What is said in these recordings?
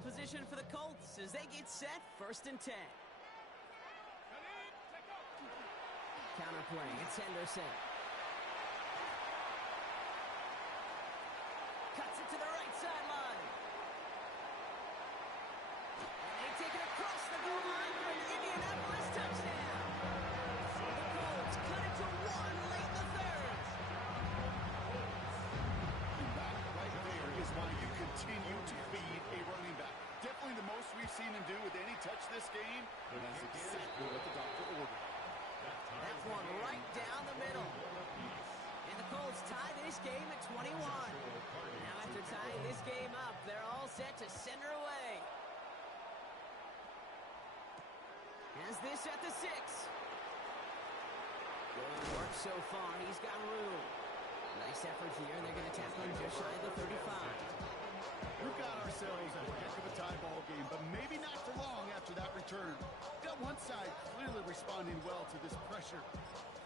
field position for the Colts as they get set 1st and 10. Counter play, it's Henderson. Cuts it to the right sideline. And they take it across the goal line for an Indianapolis touchdown. So the Colts cut it to 1 late in the 3rd. And that right there is why you continue to feed a running back. Definitely the most we've seen him do with any touch this game, and that's exactly what the doctor ordered. That's one right down the middle. And the Colts tie this game at 21. Now after tying this game up, they're all set to send her away. Has this at the 6. Good work so far. He's got room. Nice effort here, and they're going to tackle him just shy of the 35. We've got ourselves a heck of a tie ball game, but maybe not for long after that return. Got one side clearly responding well to this pressure.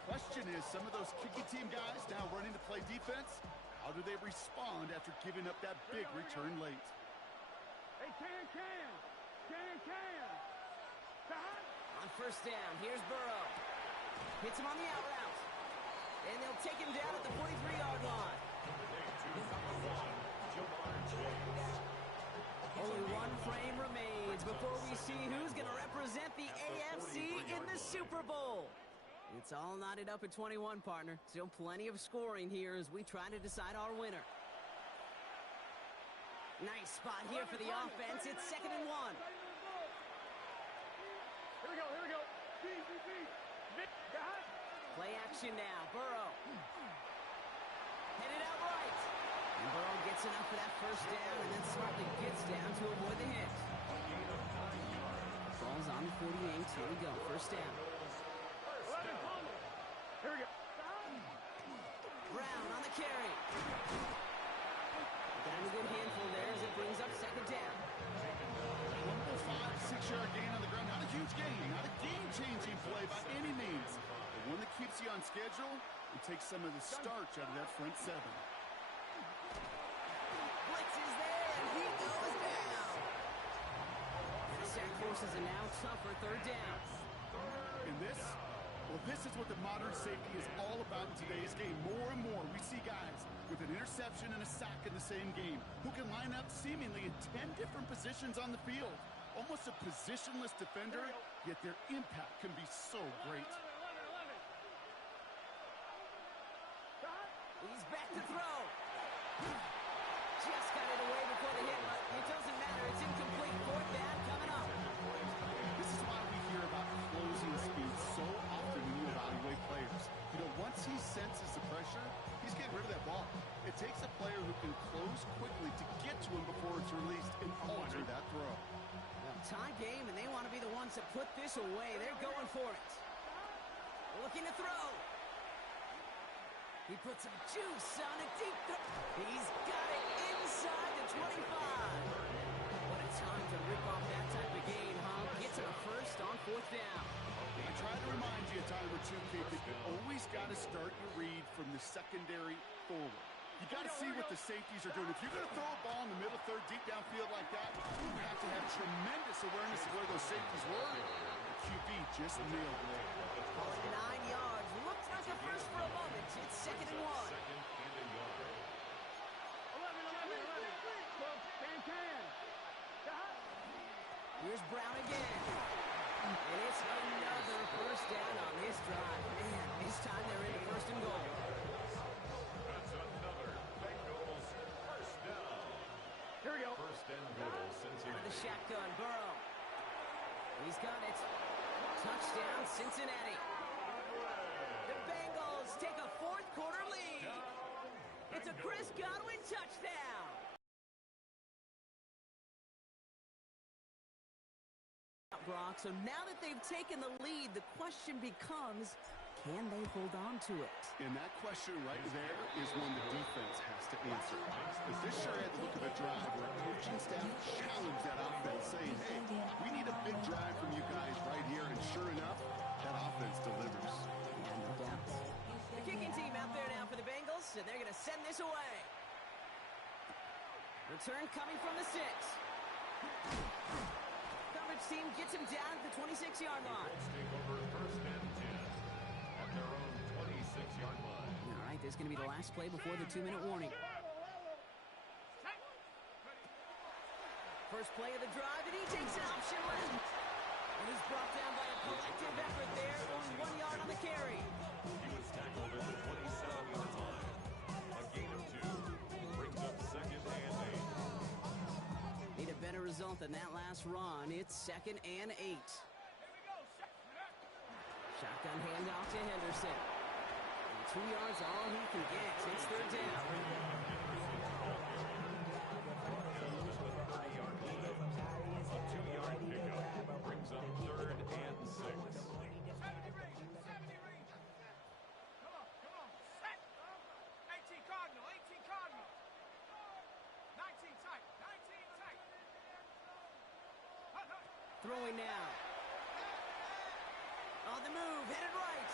Question is, some of those kicking team guys now running to play defense, how do they respond after giving up that big return late? Hey, can. On 1st down, here's Burrow. Hits him on the out route. And they'll take him down at the 43-yard line. Only one frame remains before we see who's going to represent the AFC in the Super Bowl. It's all knotted up at 21, partner. Still plenty of scoring here as we try to decide our winner. Nice spot here for the offense. It's 2nd and 1. Here we go. Play action now. Burrow. Headed out right. And Burrow gets enough for that 1st down and then smartly gets down to avoid the hit. Ball's on the 48. Here we go. 1st down. Here we go. Brown on the carry. Got a good handful there as it brings up 2nd down. 105, 6-yard gain on the ground. Not a huge gain. Not a game-changing play by any means. But one that keeps you on schedule and takes some of the starch out of that front 7. Blitz is there, and he goes down. And the sack forces a now tougher 3rd down. And this is what the modern safety is all about in today's game. More and more, we see guys with an interception and a sack in the same game who can line up seemingly in 10 different positions on the field. Almost a positionless defender, yet their impact can be so great. He's back to throw. Just got it away before the hit, but it doesn't matter. It's incomplete. 4th down coming up. This is why we hear about closing speed so often when you evaluate players. You know, once he senses the pressure, he's getting rid of that ball. It takes a player who can close quickly to get to him before it's released and alter that throw. Well, tie game, and they want to be the ones that put this away. They're going for it. Looking to throw. He puts some juice on a deep throw. He's got it inside the 25. What a time to rip off that type of gain, huh? Gets him a 1st on 4th down. I try to remind you a time or two, Kate, that you always got to start your read from the secondary forward. You got to see what the safeties are doing. If you're going to throw a ball in the middle 3rd deep downfield like that, you have to have tremendous awareness of where those safeties were. The QB just nailed it. 9 yards. Looks like a first for a moment. It's 2nd and 1. 11. Here's Brown again. And it's another 1st down on this drive. Man, this time they're in 1st and goal. That's another Bengals 1st down. Here we go. 1st and goal, Cincinnati. Out of the shotgun, Burrow. He's got it. Touchdown, Cincinnati. The Bengals take a 4th quarter lead. It's a Chris Godwin touchdown. Brock, so now that they've taken the lead, the question becomes, can they hold on to it? And that question right there is one the defense has to answer. Because this sure had the look of a drive where coaching staff challenged that offense, saying, hey, we need a big drive from you guys right here. And sure enough, that offense delivers. Yeah, no doubt. The kicking team out there now for the Bengals, and they're going to send this away. Return coming from the 6. Coverage team gets him down at the 26-yard line. Colts take over first and 10 at their own 26-yard line. All right, this is going to be the last play before the 2-minute warning. First play of the drive, and he takes an option left. And he's brought down by a collective effort there, only 1 yard on the carry. He was tackled at the 27-yard line. A gain of 2 brings up second and 8. Need a better result than that last run. It's 2nd and 8. Shotgun handoff to Henderson. And 2 yards all he can get. It's third down. Brings up third and 6. Throwing now. On the move, headed right.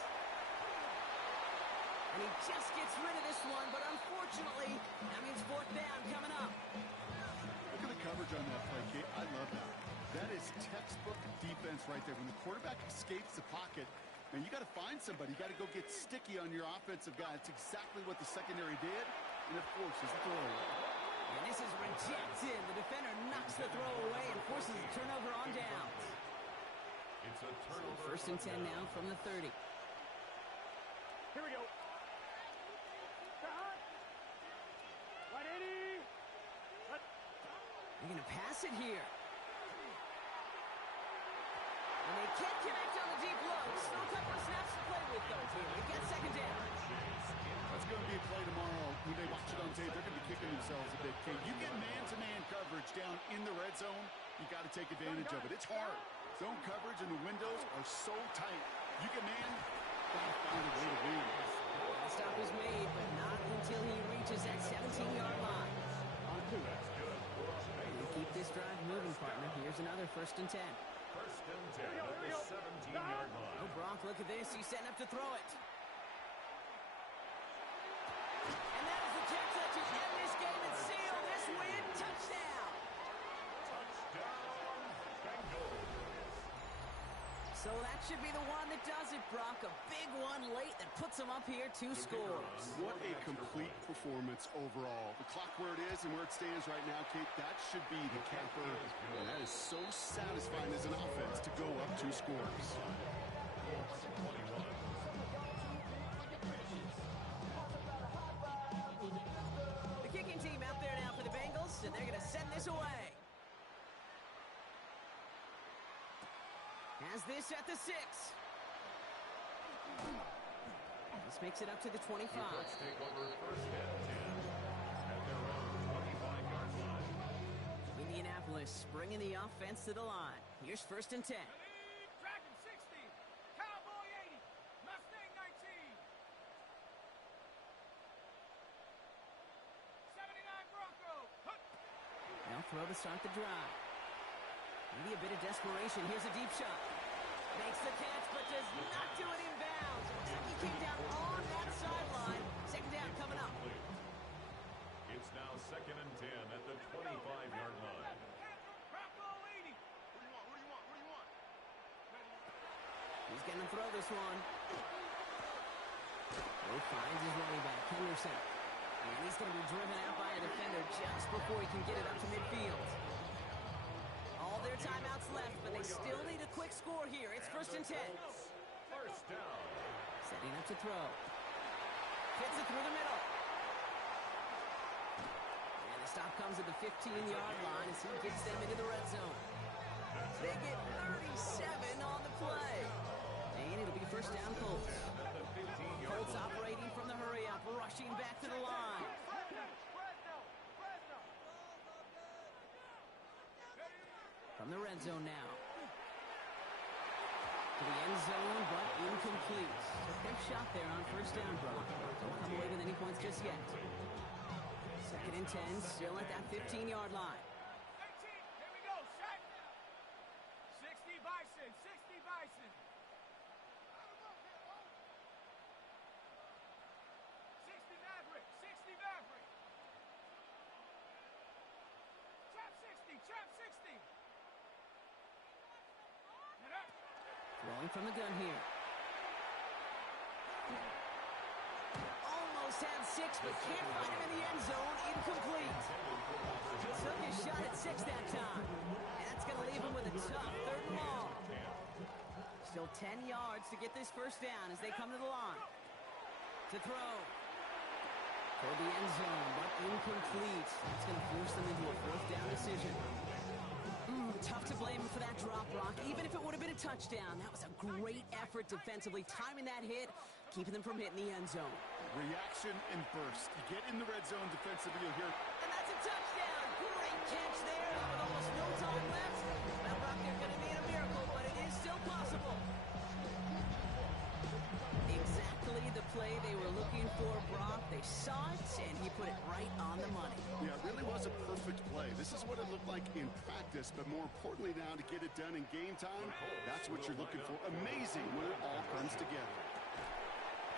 And he just gets rid of this one, but unfortunately, that means fourth down coming up. Look at the coverage on that play, Kate. I love that. That is textbook defense right there. When the quarterback escapes the pocket, man, you got to find somebody. You got to go get sticky on your offensive guy. It's exactly what the secondary did, and it forces the throw away. And this is rejected. The defender knocks the throw away and forces a turnover on downs. It's a turnover. First and 10 now from the 30. Here we go. Right, Eddie. They're going to pass it here. And they can't connect on the deep low. Still a couple of snaps to play with, though, here. They get second down. That's going to be a play tomorrow. When they watch it on tape, they're going to be kicking themselves a bit, Kate. You get man-to-man coverage down in the red zone, you got to take advantage of it. It's hard. Zone coverage and the windows are so tight. You get man, got to find a way to win. The stop is made, but not until he reaches that 17-yard line. And keep this drive moving, partner. Here's another first and 10. First and 10 at the 17-yard line. Oh, Brock, look at this. He's setting up to throw it. And that is the jackpot to end this game and seal this win. Touchdown! Touchdown, Bengals. So that should be the one that does it, Brock. A big one late that puts them up here 2 scores. What a complete performance overall. The clock where it is and where it stands right now, Kate, that should be the capper. And that is so satisfying as an offense to go up 2 scores. The kicking team out there now for the Bengals, and they're going to send this away. Has this at the 6. This makes it up to the 25. The Colts take over first and 10 at their own 25-yard line. Indianapolis bringing the offense to the line. Here's first and 10. Dragon 60. Cowboy 80. Mustang 19. 79 Bronco. They'll throw to start the drive. Maybe a bit of desperation. Here's a deep shot. Makes the catch, but does not do it in bounds. Looks like he came down on that sideline. Second down coming up. It's now second and 10 at the 25-yard line. Bronco 80. He's going to throw this one. He finds his running back, Henderson. And he's going to be driven out by a defender just before he can get it up to midfield. All their timeouts left, but they still need a quick score here. It's first and 10. First down. Setting up to throw. Gets it through the middle. And the stop comes at the 15-yard line as he gets them into the red zone. They get 37 on the play. And it'll be first down Colts. Colts operating from the hurry-up, rushing back to the line. From the red zone now. To the end zone, but incomplete. Took their shot there on first down, Brock. Don't come away with any points just yet. Second and 10, still at that 15-yard line. 18. Here we go. Set. 60 Bison. 60 Bison. 60 Maverick. 60 Maverick. Trap 60. Trap 60. Throwing from the gun here. Almost had 6, but can't find him in the end zone. Incomplete. Took his shot at 6 that time. And that's going to leave him with a tough 3rd and long. Still 10 yards to get this first down as they come to the line. To throw. Toward the end zone, but incomplete. It's going to force them into a 4th down decision. Tough to blame him for that drop, Brock. Even if it would have been a touchdown, that was a great effort defensively, timing that hit, keeping them from hitting the end zone. Reaction and burst. You get in the red zone defensively, you'll hear... And that's a touchdown! Great catch there with almost no time left. Well, Brock, they're going to need a miracle, but it is still possible. Exactly the play they were looking for, Brock. They saw it, and he put it right on the money. Yeah, it really was a perfect play. This is what it looked like in practice, but more importantly now to get it done in game time, that's what you're looking for. Amazing when it all comes together.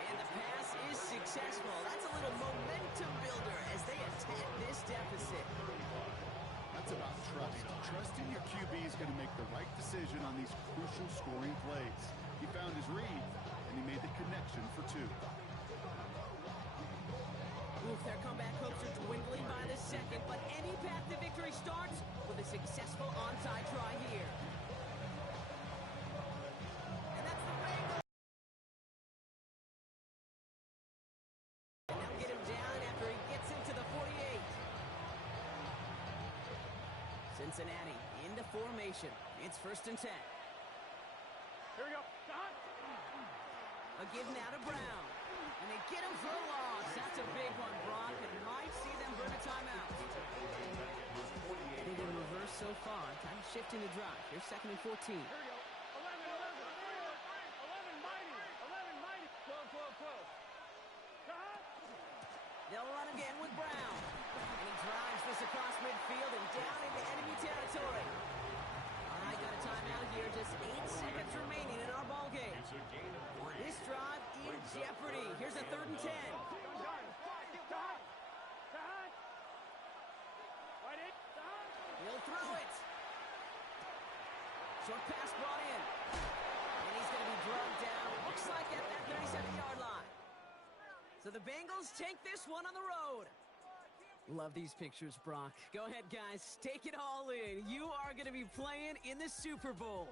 And the pass is successful. That's a little momentum builder as they attack this deficit. That's about trust. Trusting your QB is going to make the right decision on these crucial scoring plays. He found his read, and he made the connection for 2. Oof, their comeback hopes are dwindling by the second, but any path to victory starts with a successful onside try here. And that's the Bengals. And they'll get him down after he gets into the 48. Cincinnati into formation. It's 1st and 10. Here we go. A give now to Brown. And they get him for a loss. That's a big one, Brock, and might see them burn a timeout. Headed in reverse so far. Time to shift into drive. Here's 2nd and 14. Here we go. 11 mighty. 12. They'll run again with Brown. And he drives this across midfield and down into enemy territory. All right, got a timeout here. Just 8 seconds remaining in our ball game. This drive in jeopardy. Here's a 3rd and 10. He'll throw it. Short pass brought in. And he's going to be drugged down. Looks like at that 37-yard line. So the Bengals take this one on the road. Love these pictures, Brock. Go ahead, guys. Take it all in. You are going to be playing in the Super Bowl.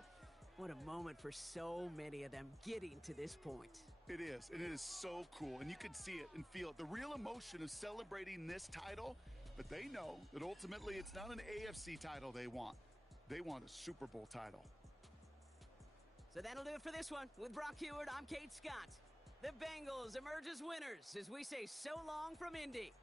What a moment for so many of them getting to this point. It is, and it is so cool, and you can see it and feel it. The real emotion of celebrating this title, but they know that ultimately it's not an AFC title they want. They want a Super Bowl title. So that'll do it for this one. With Brock Heward, I'm Kate Scott. The Bengals emerge as winners as we say so long from Indy.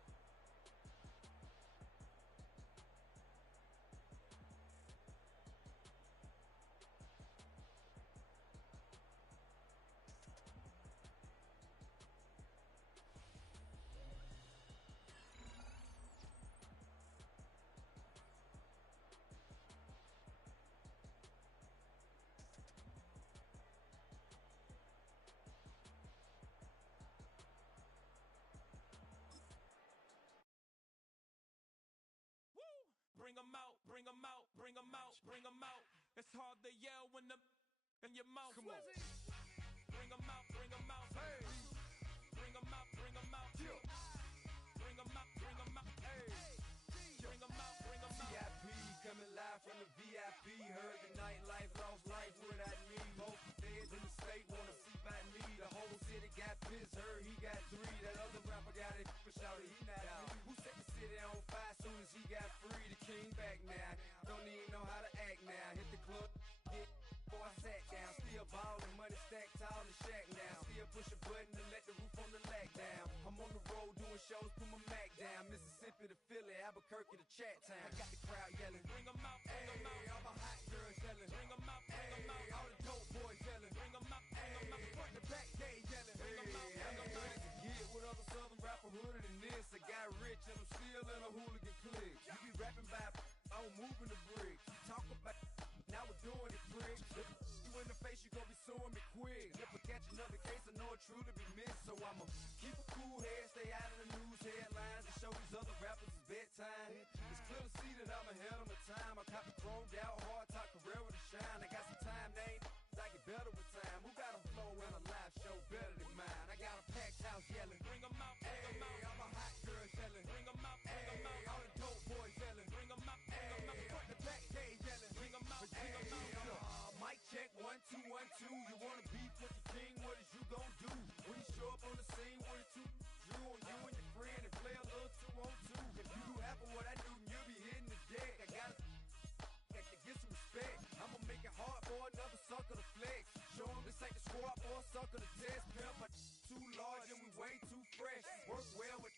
Bring 'em out. It's hard to yell when the in your mouth. Come on. Bring 'em out. Hey. Bring 'em out. Bring 'em out. Hey. Bring 'em out. Hey. Bring 'em out. VIP coming live from the VIP. Heard the nightlife, lost life without me. Both feds in the state wanna see by me. The whole city got pissed. Heard he got 3. That other rapper got it for shouted he not out. Who set the city on fire soon as he got free? The king back now. Don't even know how to act now. Hit the club, hit before I sat down. Still ballin', money stacked tall in shack now. Still push a button to let the roof on the lag down. I'm on the road doing shows, put my Mac down. Mississippi to Philly, Albuquerque to Chat Town. I got the crowd yelling. Bring 'em out. Hey, all my hot girls yelling. Bring 'em out. Hey, all the dope boys yelling. Bring 'em out. Hey, front to back they yelling. Bring 'em out. I ain't ready to get with other southern rapper hooded than this. I got rich and I'm still in a hooligan clique. You be rapping by I'm moving the bricks. Talk about now we're doing it quick. You in the face, you gon' be suing me quick. If I catch another case, I know it truly be missed. So I'ma keep a cool head, stay out of the news headlines, and show these other rappers it's bedtime. It's clear to see that I'm ahead of my time. I cop the chromed out, hard top career with a shine. I got some time, they ain't I get better with time. yelling. Bring 'em out, bring 'em out. All my hot girls yelling. Bring 'em out, bring 'em out. All the dope boys yelling. Bring 'em out, bring 'em out. Front the back gate yelling. Bring 'em out, bring 'em out. Mic check, 1 2 1 2. You wanna beef with the king? What is you gon' do when you show up on the scene with a two Drew on you and your friend and play a little 2-on-2? If you do half of what I do, you'll be hitting the deck. I gotta get some respect. I'ma make it hard for another sucker to flex. Show 'em this ain't the squad for a sucker to test. Pimp, my too large and we way too fresh. Work well with.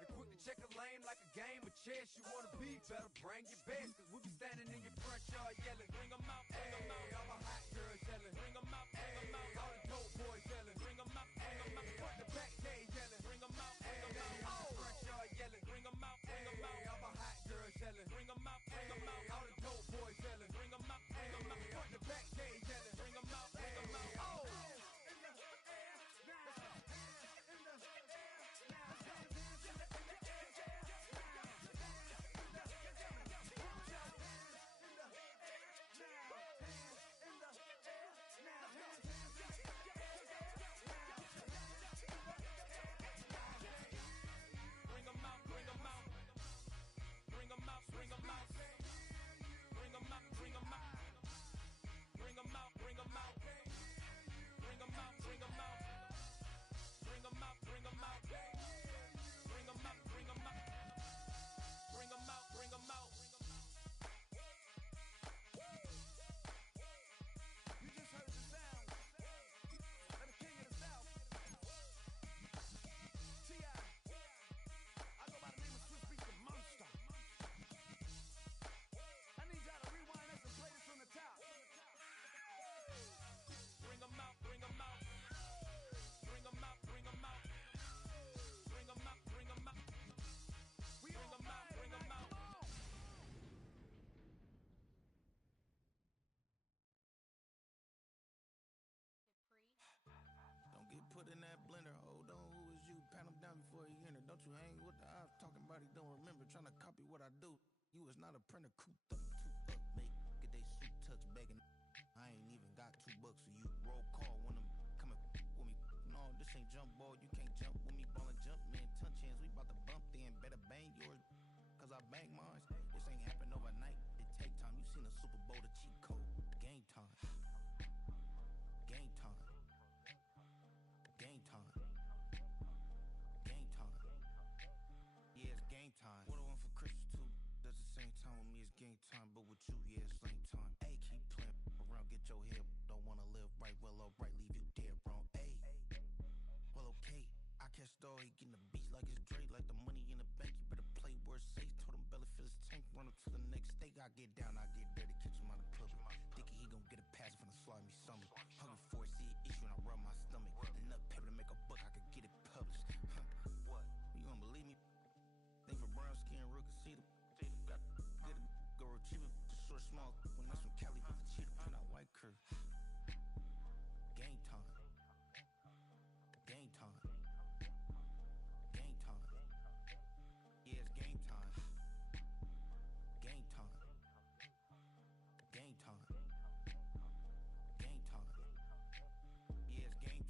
They quick to check a lane like a game of chess. You wanna be better, bring your best. Cause we be standing in your front yard yelling. Bring 'em out, bring 'em out. All my hot girls yelling. Bring 'em out, bring 'em out. All the dope boys yelling. Bring 'em out, bring 'em out. Front the back gate yelling. Bring 'em out, bring 'em out. All the front yard yelling. Bring 'em out, bring 'em out. All my hot girls yelling. Bring 'em out, bring 'em out. All the dope boys yelling. Bring 'em out, bring 'em out. Front the back gate yelling. Bring 'em out, bring 'em out. Oh. Bring 'em out, bring 'em out. Bring 'em out, bring 'em out. Bring 'em out, bring 'em out. Bring 'em out, bring 'em out. Bring 'em out, bring 'em out. Bring 'em out, bring 'em out. Bring 'em out, bring 'em out. Bring 'em out, bring 'em out. You just heard the sound of the king of the South. T.I. I go by the name of Swiss Beats the Monster. I need y'all to rewind this and play this from the top. Bring 'em out, bring 'em out. Bring 'em out, bring 'em out. Bring 'em out, bring 'em out. Bring 'em out, bring 'em out. Don't get put in that blender. Hold on, who is you? Pat him down before he enter. Don't you hang with the ops talking about he don't remember. Trying to copy what I do. You is not a printer. Cooped up, make get they suit touch begging. I ain't even got $2 for you. Roll call when I'm coming with me. No, this ain't jump ball. You can't jump with me. Ballin' jump, man. Touch hands. We bout to bump then. Better bang yours. Cause I bang mine. This ain't happen overnight. It take time. You seen a Super Bowl, the cheat code. Game time. Game time. Game time. Game time. Yeah, it's game time. What I want for Christmas too. Does the same time with me, it's game time. But with you, yeah, it's lame time. Ayy, keep playing around, get your head. Don't wanna live right, well, alright, leave you dead wrong. Ayy, well, okay. I catch the he getting the beats like it's Dre, like the money in the bank. You better play where it's safe. Told him belly fill his tank, run up to the next state. I get down, I get dirty, catch him on the public. Dicky, he gon' get a pass from the slimy stomach. Hungry for it, see an issue and I rub my stomach. Enough paper to make a book, I could get it published. What? You don't believe me? Think for brown skin, real can see them. Got get a go retrieve it, just short small. When that's from Cali with the cheetah print out white curve. Game time. Game time. Game time. Yeah, it's game time. Game time. Game time. Game time. Yeah, it's game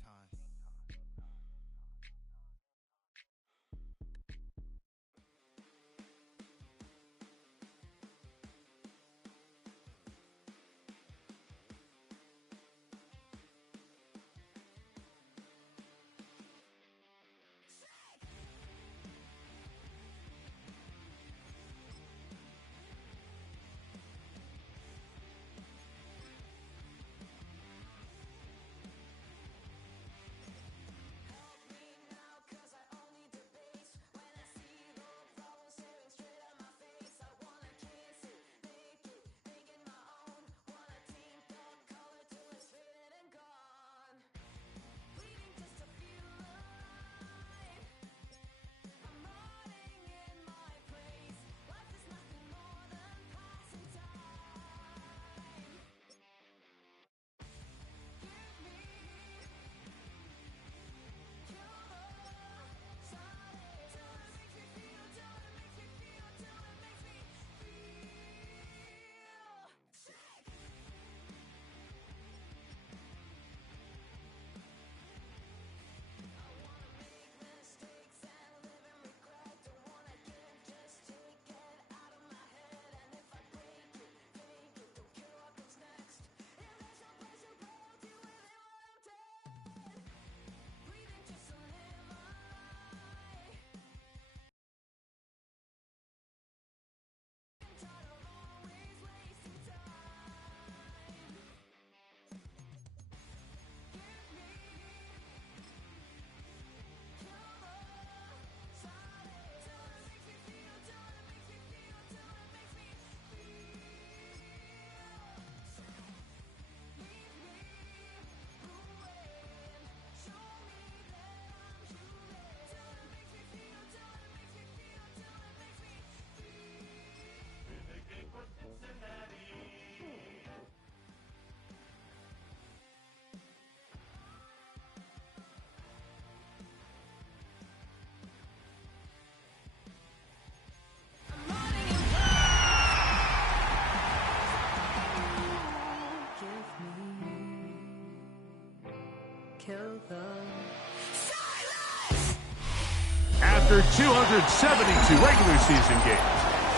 After 272 regular season games,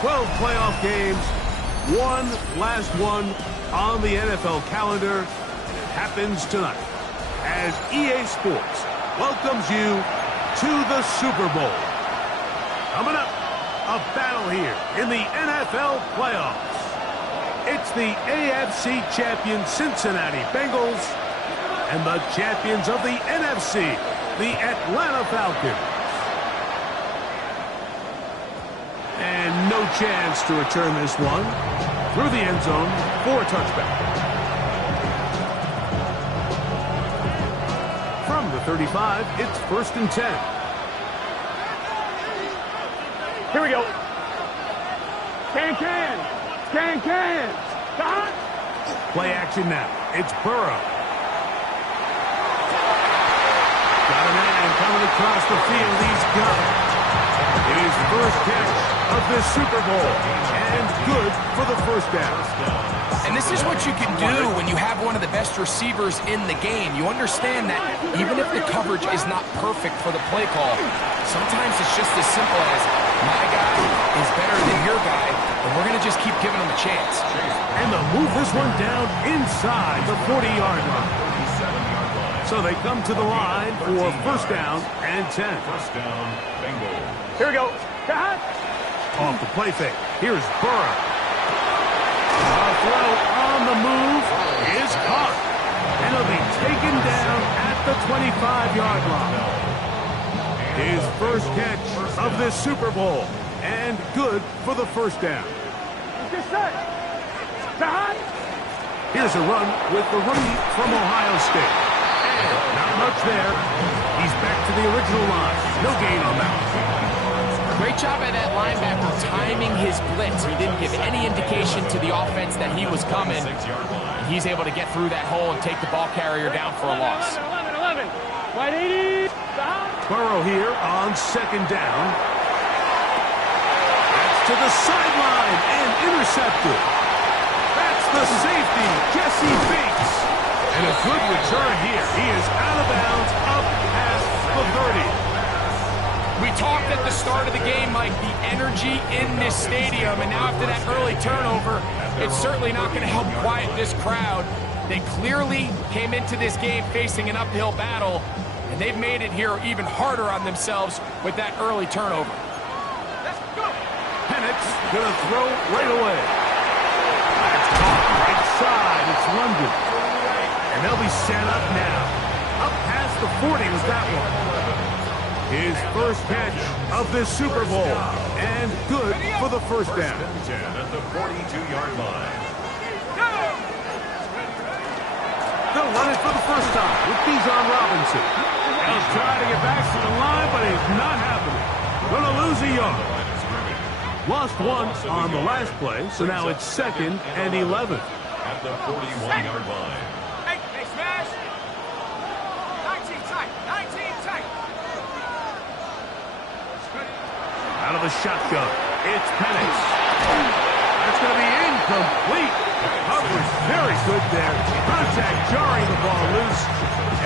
12 playoff games, one last one on the NFL calendar, and it happens tonight as EA Sports welcomes you to the Super Bowl. Coming up, a battle here in the NFL playoffs. It's the AFC champion Cincinnati Bengals and the champions of the NFC, the Atlanta Falcons. And no chance to return this one through the end zone for a touchback. From the 35, it's 1st and 10. Here we go. Can. Play action now. It's Burrow. Got a man coming across the field. He's got it. His first catch of this Super Bowl, and good for the first down. And this is what you can do when you have one of the best receivers in the game. You understand that even if the coverage is not perfect for the play call, sometimes it's just as simple as my guy is better than your guy, and we're going to just keep giving him a chance. And they'll move this one down inside the 40-yard line. So they come to the line for 1st down and 10. First down, Bengals. Here we go. Off the play fake. Here's Burrow. A throw on the move is caught. And he'll be taken down at the 25-yard line. His first catch of this Super Bowl. And good for the first down. Here's a run with the rookie from Ohio State. And not much there. He's back to the original line. No gain on that one. Great job by that linebacker timing his blitz. He didn't give any indication to the offense that he was coming. And he's able to get through that hole and take the ball carrier down for a loss. 11. Wide 80. Burrow here on 2nd down. That's to the sideline and intercepted. That's the safety, Jesse Bates. And a good return here. He is out of bounds up past the 30. We talked at the start of the game, Mike, the energy in this stadium, and now after that early turnover, it's certainly not going to help quiet this crowd. They clearly came into this game facing an uphill battle, and they've made it here even harder on themselves with that early turnover. Let's go. Penix going to throw right away. That's caught right side. It's London. And they'll be set up now. Up past the 40 was that one. His first catch of this Super Bowl, and good for the first down. At the 42-yard line. They'll run it for the first time with Bijan Robinson. He'll try to get back to the line, but it's not happening. Gonna lose a yard. Lost once on the last play, so now it's 2nd and 11. At the 41-yard line. Hey, smash. 19 tight. Out of the shotgun, it's Penix. That's going to be incomplete. Coverage very good there. Contact jarring the ball loose,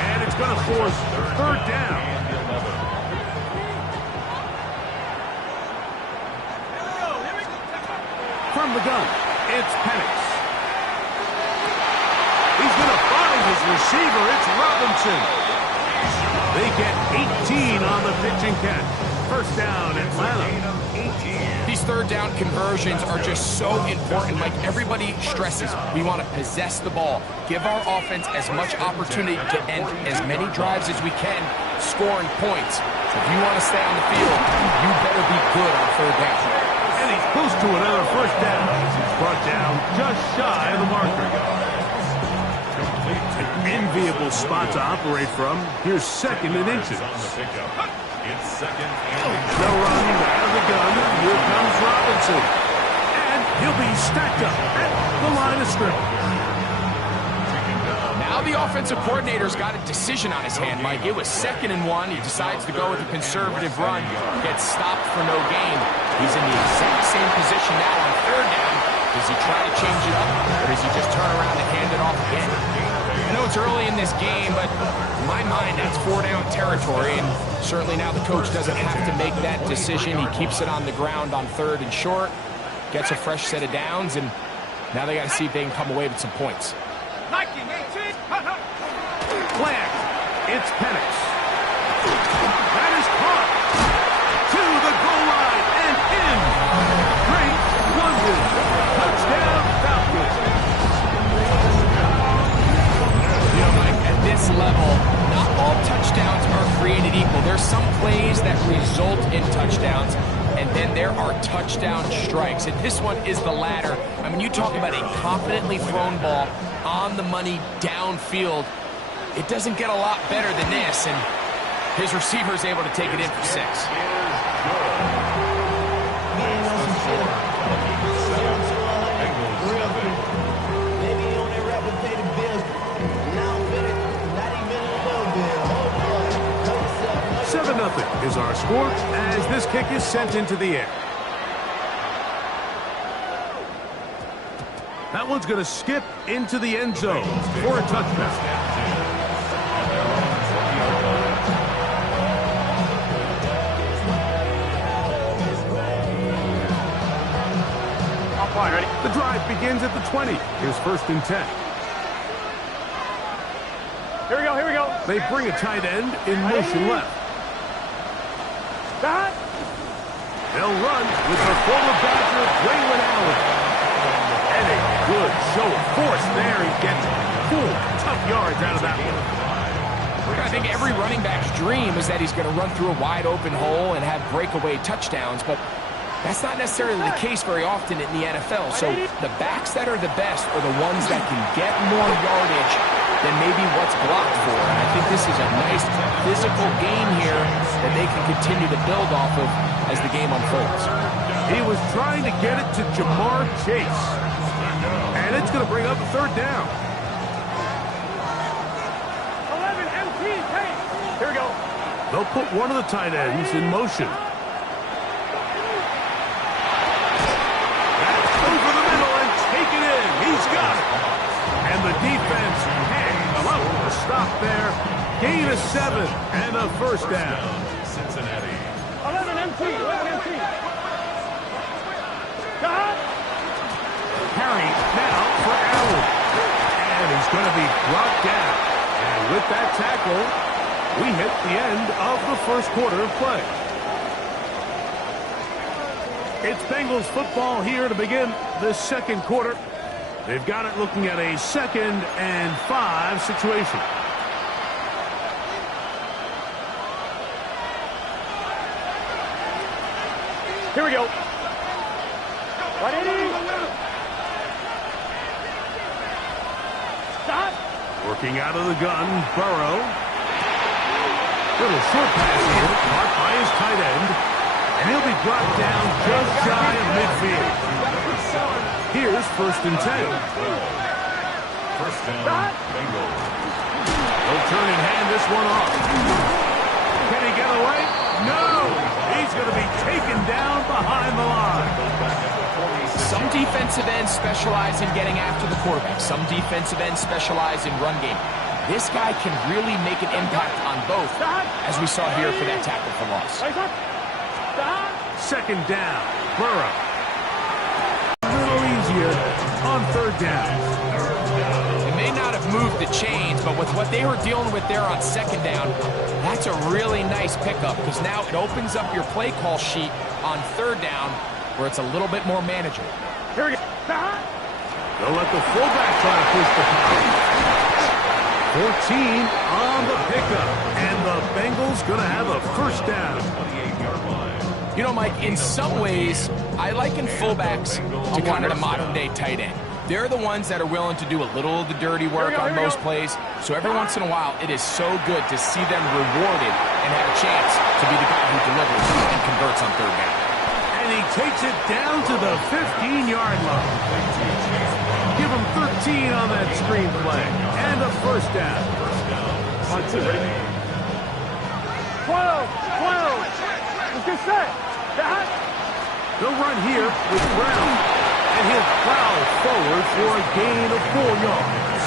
and it's going to force 3rd down. From the gun, it's Penix. He's going to find his receiver. It's Robinson. They get 18 on the pitch and catch. First down, Atlanta. These 3rd down conversions are just so important. Like everybody stresses, we want to possess the ball, give our offense as much opportunity to end as many drives as we can, scoring points. So if you want to stay on the field, you better be good on 3rd down. And he's close to another first down. He's brought down just shy of the marker. An enviable spot to operate from. Here's 2nd and inches. It's 2nd and No run out of the gun. Here comes Robinson. And he'll be stacked up at the line of scrimmage. Now the offensive coordinator's got a decision on his hand, Mike. It was 2nd and 1. He decides to go with a conservative run. Gets stopped for no gain. He's in the exact same position now on 3rd down. Does he try to change it up, or does he just turn around and hand it off again? I know it's early in this game, but in my mind, that's 4-down territory, and certainly now the coach doesn't have to make that decision. He keeps it on the ground on 3rd and short, gets a fresh set of downs, and now they got to see if they can come away with some points. Flag. It's Penix. That is caught. To the goal line and in. Great London. Touchdown Falcons. You know, Mike, at this level, not all touchdowns are created equal. There's some plays that result in touchdowns, and then there are touchdown strikes. And this one is the latter. I mean, you talk about a confidently thrown ball on the money downfield. It doesn't get a lot better than this, and his receiver is able to take it in for 6. Nothing is our score as this kick is sent into the air. That one's going to skip into the end zone for a touchdown. The drive begins at the 20. Here's 1st and 10. Here we go. They bring a tight end in motion left. They'll run with the former Badger, Waylon Allen. And a good show of force there. He gets 4 tough yards out of that one. I think every running back's dream is that he's going to run through a wide open hole and have breakaway touchdowns, but that's not necessarily the case very often in the NFL. So the backs that are the best are the ones that can get more yardage than maybe what's blocked for. And I think this is a nice physical game here that they can continue to build off of as the game unfolds. He was trying to get it to Jamar Chase. And it's going to bring up a 3rd down. 11 MT, hey! Here we go. They'll put one of the tight ends in motion. That's over the middle and take it in. He's got it. And the defense hangs up a stop there. Gain of 7 and a 1st down. Cincinnati. 11 MT. Carry now for Allen. And he's going to be brought down. And with that tackle, we hit the end of the 1st quarter of play. It's Bengals football here to begin the 2nd quarter. They've got it looking at a 2nd and 5 situation. Here we go. Ready? Stop. Working out of the gun, Burrow. Little short pass here, caught by his tight end. And he'll be brought down just shy of midfield. Here's 1st and 10. 1st down, Bengals. He'll turn and hand this one off. Can he get away? No! He's going to be taken down behind the line. Some defensive ends specialize in getting after the quarterback. Some defensive ends specialize in run game. This guy can really make an impact on both, as we saw here for that tackle for loss. 2nd down, Burrow. A little easier on 3rd down. They may not have moved the chains, but with what they were dealing with there on 2nd down, that's a really nice pickup because now it opens up your play call sheet on 3rd down where it's a little bit more manageable. Here we go. They'll let the fullback try to push the power. 14 on the pickup, and the Bengals going to have a 1st down. 28-yard line. You know, Mike, in some ways, I liken fullbacks to kind of the modern-day tight end. They're the ones that are willing to do a little of the dirty work on most plays. So every once in a while, it is so good to see them rewarded and have a chance to be the guy who delivers and converts on 3rd down. And he takes it down to the 15-yard line. Give him 13 on that screen play. And a 1st down. 12. Let's get set. They'll run here with Brown. And he'll plow forward for a gain of 4 yards.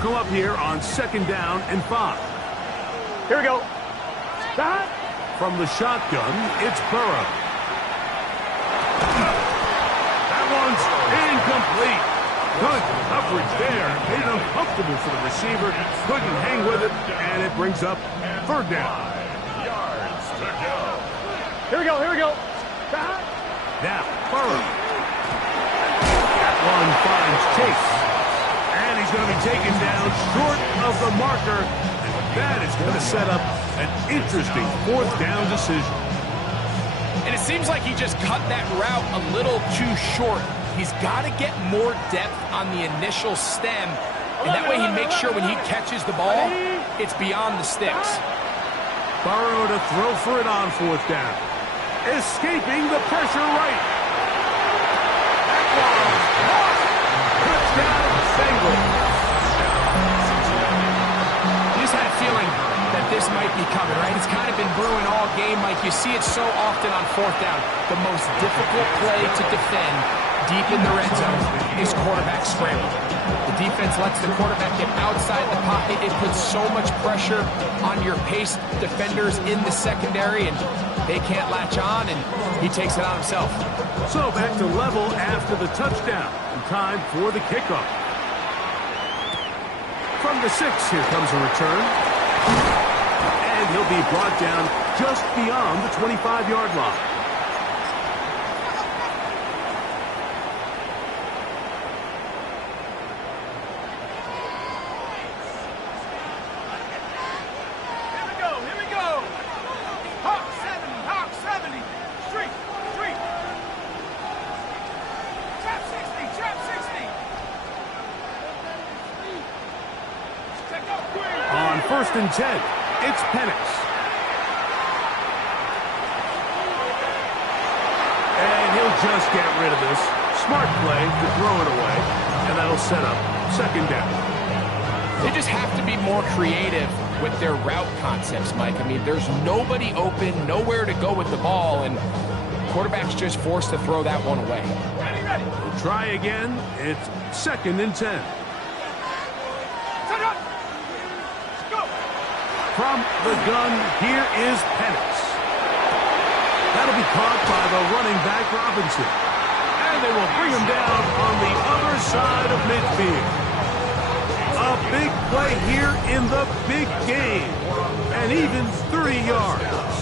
come up here on 2nd down and 5. Here we go. Stop. From the shotgun, it's Burrow. That one's incomplete. Good coverage there. Made it uncomfortable for the receiver. Couldn't hang with it, and it brings up 3rd down. 5 yards to go. Here we go. Here we go. Stop. Now, Burrow. That one finds Chase. And he's going to be taken down short of the marker. And that is going to set up an interesting 4th down decision. And it seems like he just cut that route a little too short. He's got to get more depth on the initial stem. And that way he makes sure when he catches the ball, it's beyond the sticks. Burrow to throw for it on 4th down. Escaping the pressure right. That one. Touchdown, Bengals. You just had a feeling that this might be coming, right? It's kind of been brewing all game, Mike. You see it so often on 4th down. The most difficult play to defend deep in the red zone is quarterback scramble. The defense lets the quarterback get outside the pocket. It puts so much pressure on your pace defenders in the secondary, and they can't latch on, and he takes it on himself. So back to level after the touchdown. And time for the kickoff. From the 6, here comes a return. And he'll be brought down just beyond the 25-yard line. On 1st and 10, it's Penix. And he'll just get rid of this. Smart play to throw it away, and that'll set up 2nd down. They just have to be more creative with their route concepts, Mike. I mean, there's nobody open, nowhere to go with the ball, and quarterback's just forced to throw that one away. We'll try again. It's 2nd and 10. From the gun, here is Penix. That'll be caught by the running back, Robinson. And they will bring him down on the other side of midfield. A big play here in the big game. And even 3 yards.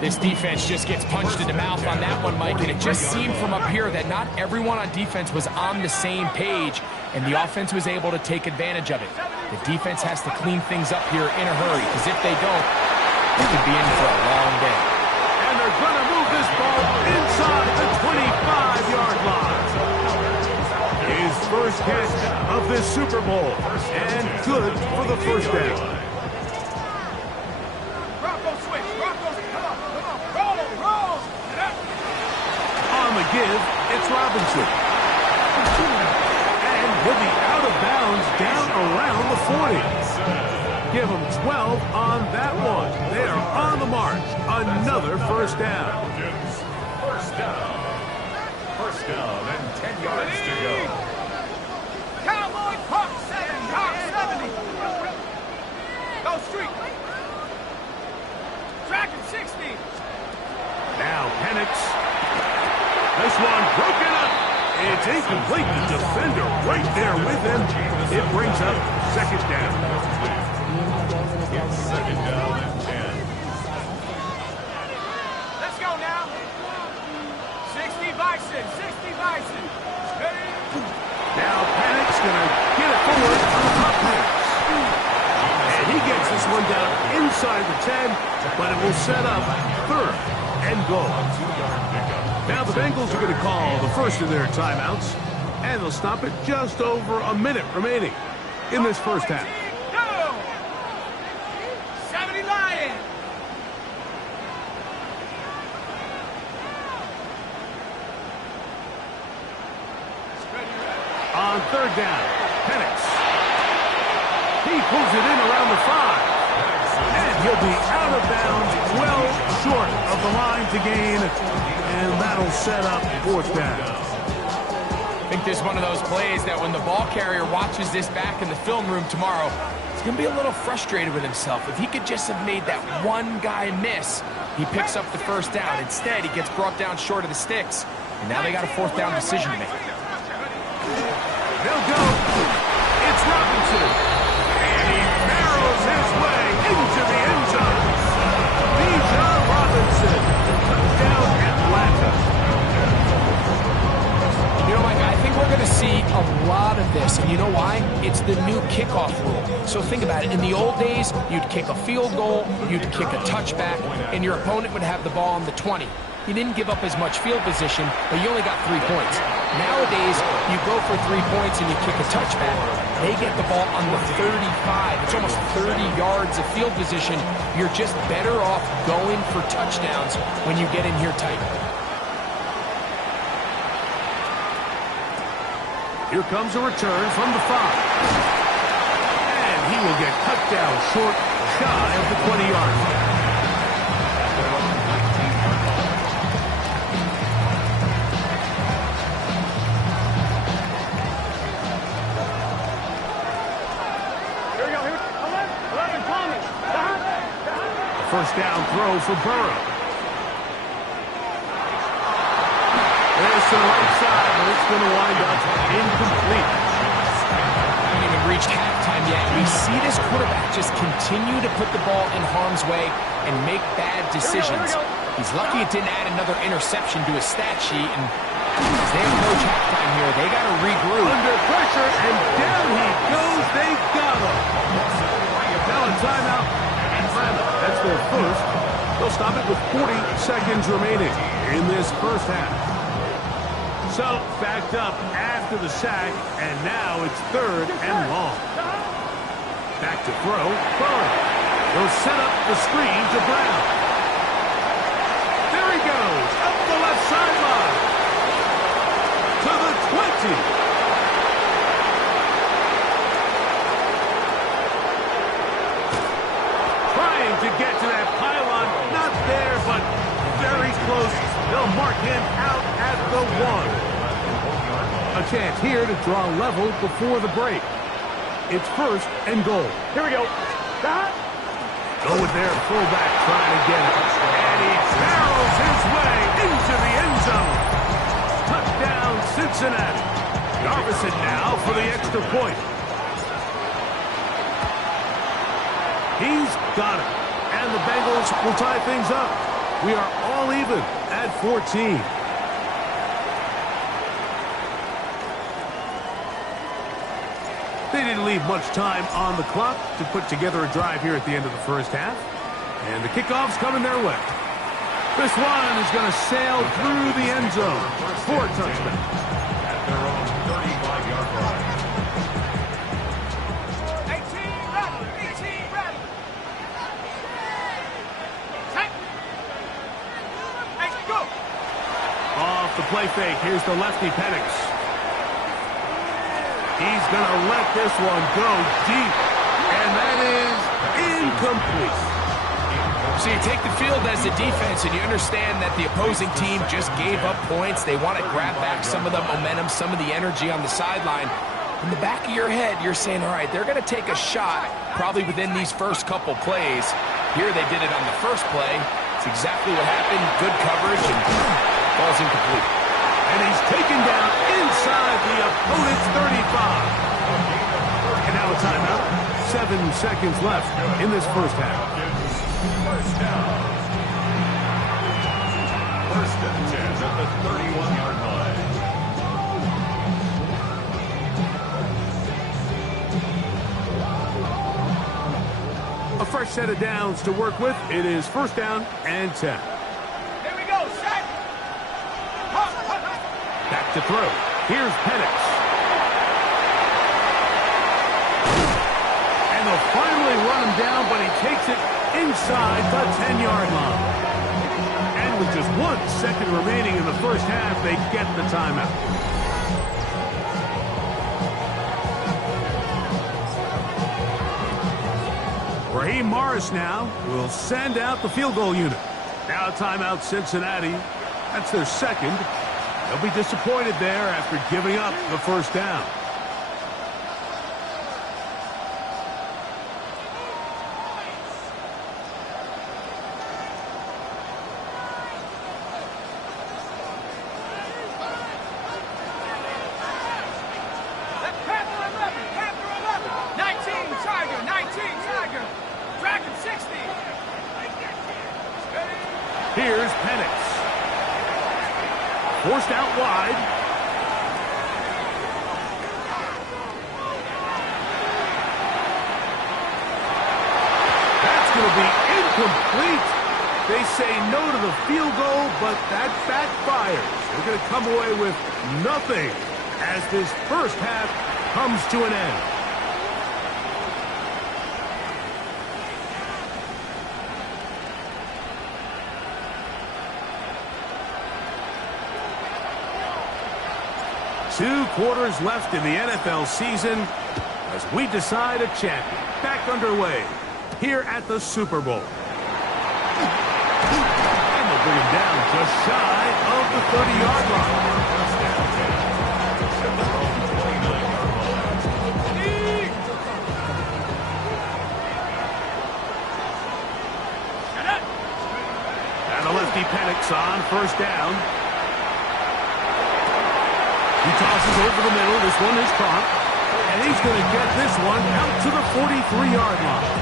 This defense just gets punched in the mouth on that one, Mike, and it just seemed from up here that not everyone on defense was on the same page, and the offense was able to take advantage of it. The defense has to clean things up here in a hurry, because if they don't, they could be in for a long day. And they're going to move this ball inside the 25-yard line. His first catch of this Super Bowl, and good for the 1st down. On the give, it's Robinson. And he'll be out of bounds down around the 40. Give him 12 on that one. They are on the march. Another 1st down. 1st down and 10 yards to go. Cowboy Park 7, Park 70. Go street. Track at 60. Now Penix. This one broken up. It's incomplete. The defender right there with him. It brings up 2nd down. It's 2nd down and 10. Let's go now. 60 Bison, 60 Bison. Now Penix gonna get it forward on the top pass. And he gets this one down inside the 10, but it will set up 3rd and goal. Now the Bengals are going to call the first of their timeouts, and they'll stop it just over a minute remaining in this 1st half. 70 Lions. On 3rd down, Penix. He pulls it in around the 5. And he'll be out of bounds, well short of the line to gain. And that'll set up 4th down. And think this is one of those plays that when the ball carrier watches this back in the film room tomorrow, he's going to be a little frustrated with himself. If he could just have made that one guy miss, he picks up the first down. Instead, he gets brought down short of the sticks, and now they got a fourth down decision to make. They'll go. It's Robinson. And he barrels his way into the end zone. Bijan Robinson. Touchdown, Atlanta. You know, Mike, I think we're going to see a lot of this, and you know why? It's the new kickoff rule. So think about it. In the old days, you'd kick a field goal, you'd kick a touchback, and your opponent would have the ball on the 20. You didn't give up as much field position, but you only got 3 points. Nowadays, you go for 3 points and you kick a touchback. They get the ball on the 35. It's almost 30 yards of field position. You're just better off going for touchdowns when you get in here tight. Here comes a return from the 5. And he will get cut down short, shy of the 20-yard line. First down throw for Burrow. There's to the right side, but it's going to wind up incomplete. Haven't even reached halftime yet. We see this quarterback just continue to put the ball in harm's way and make bad decisions. He's lucky it didn't add another interception to his stat sheet, and as they approach halftime here, they got to regroup. Under pressure, and down he goes. They got him. Now a timeout. That's their first. They'll stop it with 40 seconds remaining in this first half. So, backed up after the sack, and now it's 3rd and long. Back to throw. Burrow. They'll set up the screen to Brown. There he goes, up the left sideline. To the 20. To get to that pylon, not there, but very close. They'll mark him out at the 1. A chance here to draw level before the break. It's 1st and goal. Here we go. Go with their fullback trying to get it. And he barrels his way into the end zone. Touchdown, Cincinnati. Garvison now for the extra point. He's got it. And the Bengals will tie things up. We are all even at 14. They didn't leave much time on the clock to put together a drive here at the end of the first half. And the kickoff's coming their way. This one is going to sail through the end zone for a touchdown. At their own 35-yard line. 18 ready. 18 ready. Off the play fake, here's the lefty Penix. He's going to let this one go deep, and that is incomplete. So you take the field as a defense, and you understand that the opposing team just gave up points. They want to grab back some of the momentum, some of the energy on the sideline. In the back of your head, you're saying, all right, they're going to take a shot probably within these first couple plays. Here they did it on the first play. It's exactly what happened. Good coverage, and ball's incomplete. And he's taken down inside the opponent's 35. And now a timeout. 7 seconds left in this first half. First down. 1st and 10 at the 31-yard line. A fresh set of downs to work with. It is 1st down and 10. Here we go, set. Back to throw. Here's Penix. And they'll finally run him down, but he takes it inside the 10-yard line. And with just 1 second remaining in the first half, they get the timeout. Raheem Morris now will send out the field goal unit. Now timeout Cincinnati. That's their second. They'll be disappointed there after giving up the first down. Here's Penix. Forced out wide. That's going to be incomplete. They say no to the field goal, but that backfires. They're going to come away with nothing as this first half comes to an end. Two quarters left in the NFL season as we decide a champion. Back underway here at the Super Bowl. And they'll bring him down just shy of the 30-yard line. And the lefty Penix on first down. He tosses over the middle. This one is caught. And he's going to get this one out to the 43-yard line.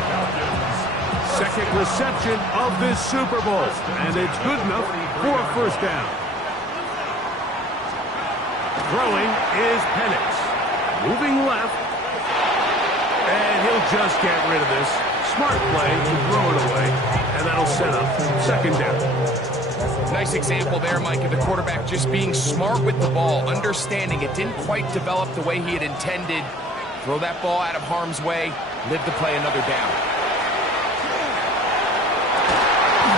Second reception of this Super Bowl. And it's good enough for a first down. Throwing is Penix. Moving left. And he'll just get rid of this. Smart play to throw it away. And that'll set up second down. Nice example there, Mike, of the quarterback just being smart with the ball, understanding it didn't quite develop the way he had intended. Throw that ball out of harm's way, live to play another down.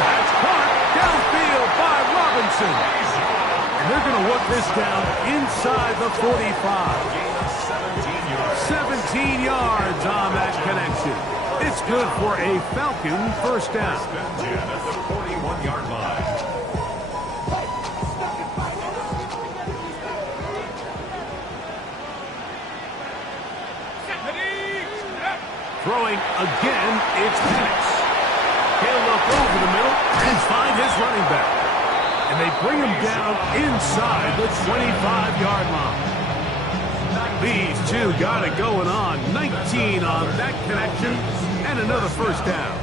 That's caught downfield by Robinson. And they're going to work this down inside the 45. 17 yards on that connection. It's good for a Falcon first down. At the 41-yard line. Throwing again, it's Penix. He'll look over the middle and find his running back. And they bring him down inside the 25-yard line. These two got it going on. 19 on that connection and another first down.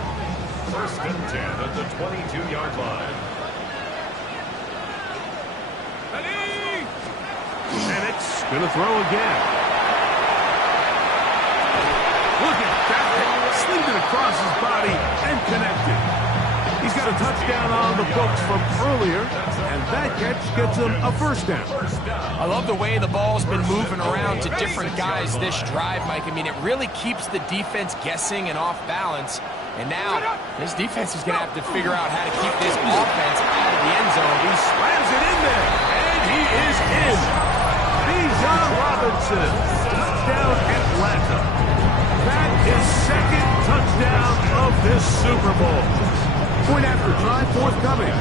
First and 10 at the 22-yard line. Penix going to throw again. Look at that. Slinged it across his body and connected. He's got a touchdown on the books from earlier, and that catch gets him a first down. I love the way the ball's been moving around to different guys this drive, Mike. I mean, it really keeps the defense guessing and off balance. And now, this defense is going to have to figure out how to keep this offense out of the end zone. He slams it in there, and he is in. Bijan Robinson, touchdown Atlanta. That is second touchdown of this Super Bowl. Point after try forthcoming.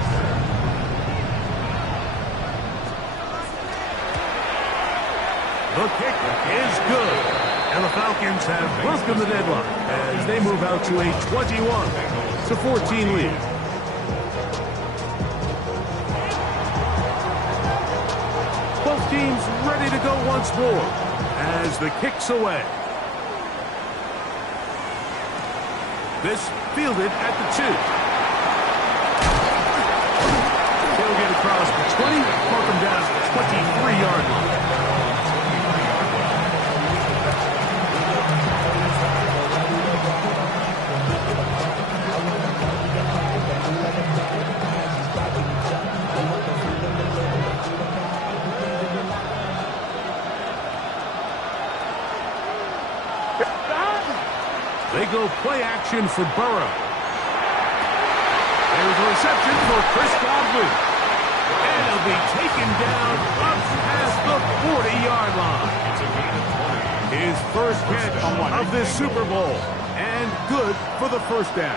The kick is good. And the Falcons have broken the deadlock as they move out to a 21-14 lead. Both teams ready to go once more as the kick's away. This fielded at the 2. He'll get across the 20, mark him down at the 23-yard line. They go play action for Burrow. There's a reception for Chris Godwin. And he'll be taken down up past the 40-yard line. His first catch of this Super Bowl. And good for the first down.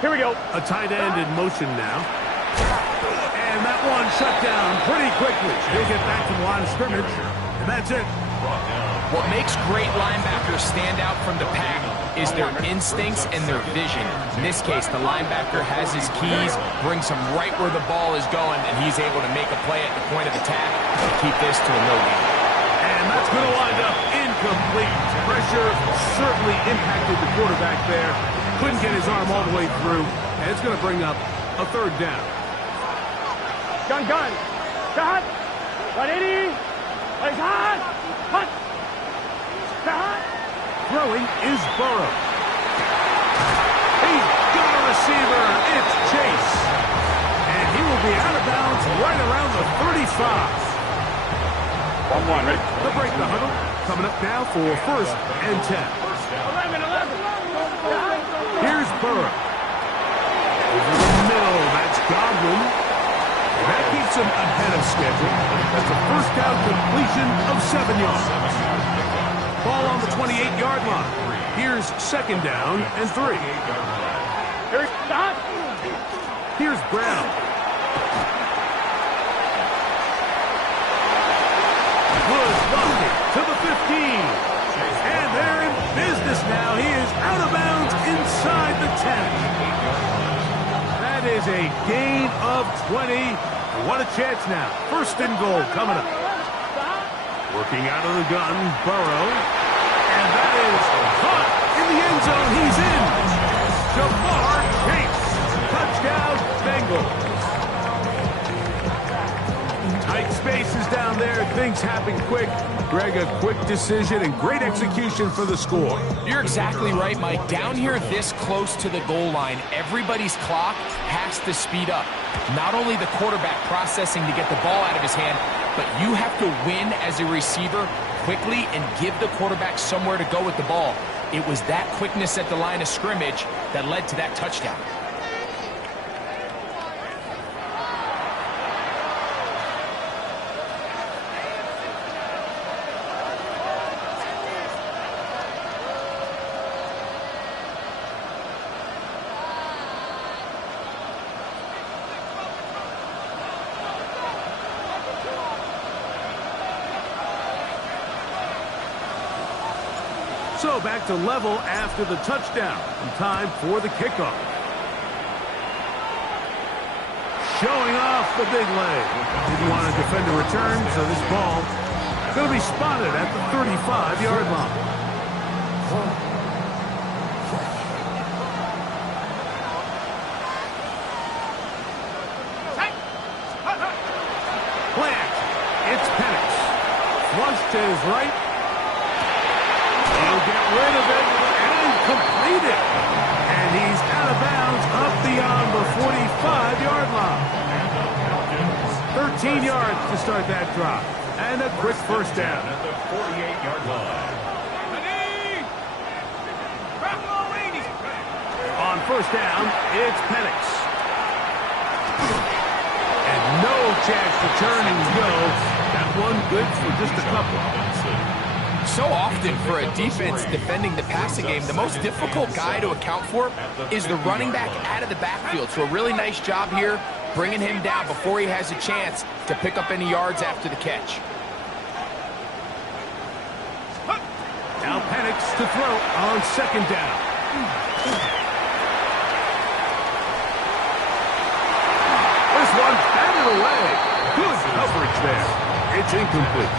Here we go. A tight end in motion now. And that one shut down pretty quickly. He'll get back to the line of scrimmage, and that's it. What makes great linebackers stand out from the pack is their instincts and their vision. In this case, the linebacker has his keys, brings him right where the ball is going, and he's able to make a play at the point of attack to keep this to a no gain. And that's going to wind up incomplete. Pressure certainly impacted the quarterback there. Couldn't get his arm all the way through, and it's going to bring up a third down. Gun. Shot. Ready. Place hot. Hot. Shot. Throwing is Burrow. He's got a receiver. It's Chase. And he will be out of bounds right around the 35. 1-1, ready? They'll break the huddle. Coming up now for 1st and 10. 11. Here's Burrow. Over the middle, that's Godwin. And that keeps him ahead of schedule. That's a first down completion of 7 yards. Ball on the 28-yard line. Here's 2nd down and 3. Here's Brown. Good blocking to the 15. And they're in business now. He is out of bounds inside the 10. That is a gain of 20. What a chance now. 1st and goal coming up. Working out of the gun, Burrow. And that is caught in the end zone. He's in. Jamar Chase. Touchdown, Bengals. Tight spaces down there. Things happen quick. Greg, a quick decision and great execution for the score. You're exactly right, Mike. Down here this close to the goal line, everybody's clock has to speed up. Not only the quarterback processing to get the ball out of his hand, but you have to win as a receiver quickly and give the quarterback somewhere to go with the ball. It was that quickness at the line of scrimmage that led to that touchdown. So back to level after the touchdown. And time for the kickoff. Showing off the big leg. Didn't want to defend a return, so this ball is going to be spotted at the 35-yard line. Plant. It's Penix. Flush to his right. He'll get rid of it and complete it. And he's out of bounds up beyond the 45-yard line. 13 yards to start that drive. And a quick first down. At the 48-yard line. On first down, it's Penix. And no chance to turn and go. That one good for just a couple. So often for a defense defending the passing game, the most difficult guy to account for is the running back out of the backfield. So a really nice job here, bringing him down before he has a chance to pick up any yards after the catch. Now Penix to throw on second down. This one batted away. Good coverage there. It's incomplete.